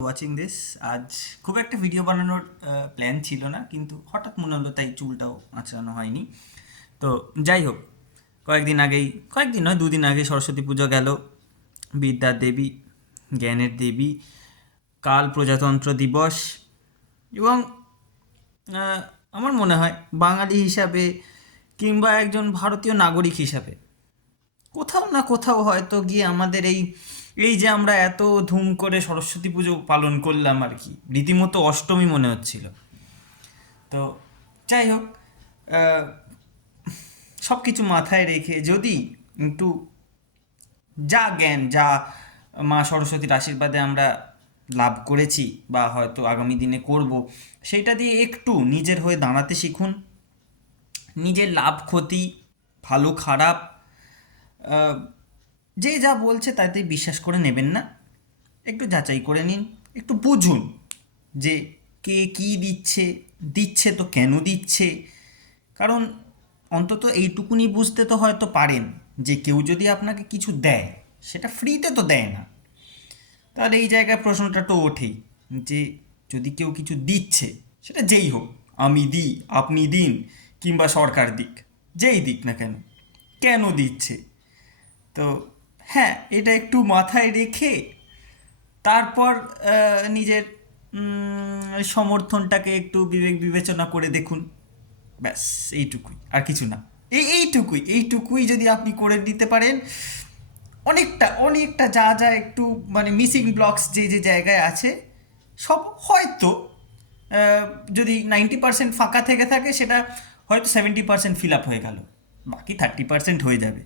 Watching this. আজ খুব একটা ভিডিও বানানোর প্ল্যান ছিল না, কিন্তু হঠাৎ মনে হলো, তাই চুলটাও আঁচড়ানো হয়নি। তো যাই হোক, কয়েকদিন নয়, দুদিন আগে সরস্বতী পুজো গেল। বিদ্যার দেবী, জ্ঞানের দেবী, কাল প্রজাতন্ত্র দিবস। এবং আমার মনে হয় বাঙালি হিসাবে কিংবা একজন ভারতীয় নাগরিক হিসাবে কোথাও না কোথাও হয়তো গিয়ে আমাদের এই এই যে আমরা এত ধুম করে সরস্বতী পুজো পালন করলাম, আর কি রীতিমতো অষ্টমী মনে হচ্ছিল। তো যাই হোক, সব কিছু মাথায় রেখে যদি একটু যা জ্ঞান, যা মা সরস্বতীর আশীর্বাদে আমরা লাভ করেছি বা হয়তো আগামী দিনে করব, সেইটা দিয়ে একটু নিজের হয়ে দাঁড়াতে শিখুন। নিজের লাভ ক্ষতি, ভালো খারাপ, আহ, যে যা বলছে তাতেই বিশ্বাস করে নেবেন না। একটু যাচাই করে নিন, একটু বুঝুন যে কে কী দিচ্ছে, দিচ্ছে তো কেন দিচ্ছে। কারণ অন্তত এইটুকুনি বুঝতে তো হয়তো পারেন যে কেউ যদি আপনাকে কিছু দেয়, সেটা ফ্রিতে তো দেয় না। তাহলে এই জায়গায় প্রশ্নটা তো ওঠেই যে যদি কেউ কিছু দিচ্ছে, সেটা যেই হোক, আমি দিই, আপনি দিন, কিংবা সরকার দিক, যেই দিক না কেন, কেন দিচ্ছে। তো হ্যাঁ, এটা একটু মাথায় রেখে তারপর নিজের সমর্থনটাকে একটু বিবেক বিবেচনা করে দেখুন। ব্যাস, এইটুকুই, আর কিছু না। এইটুকুই যদি আপনি করে নিতে পারেন, অনেকটা অনেকটা যা যা একটু মানে মিসিং ব্লকস যে যে জায়গায় আছে, সব হয়তো আহ, যদি 90% ফাঁকা থেকে থাকে, সেটা হয়তো 70% ফিল আপ হয়ে গেল, বাকি 30% হয়ে যাবে।